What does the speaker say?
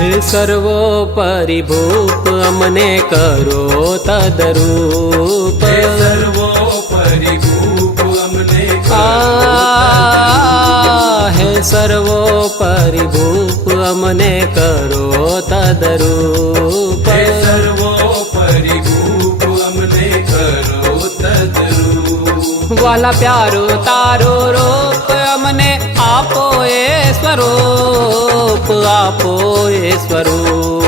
હે સર્વોપરી ભૂપ અમને કરો તદરૂપ, હે સર્વોપરી ભૂપ અમને હે સર્વોપરી ભૂપ અમને કરો તદરૂપ, હે સર્વોપરી ભૂપ અમને કરો તદરૂપ। વાલા પ્યારો તારો રૂપ અમને આપો એ સ્વરૂપ, આપો એ સ્વરૂપ।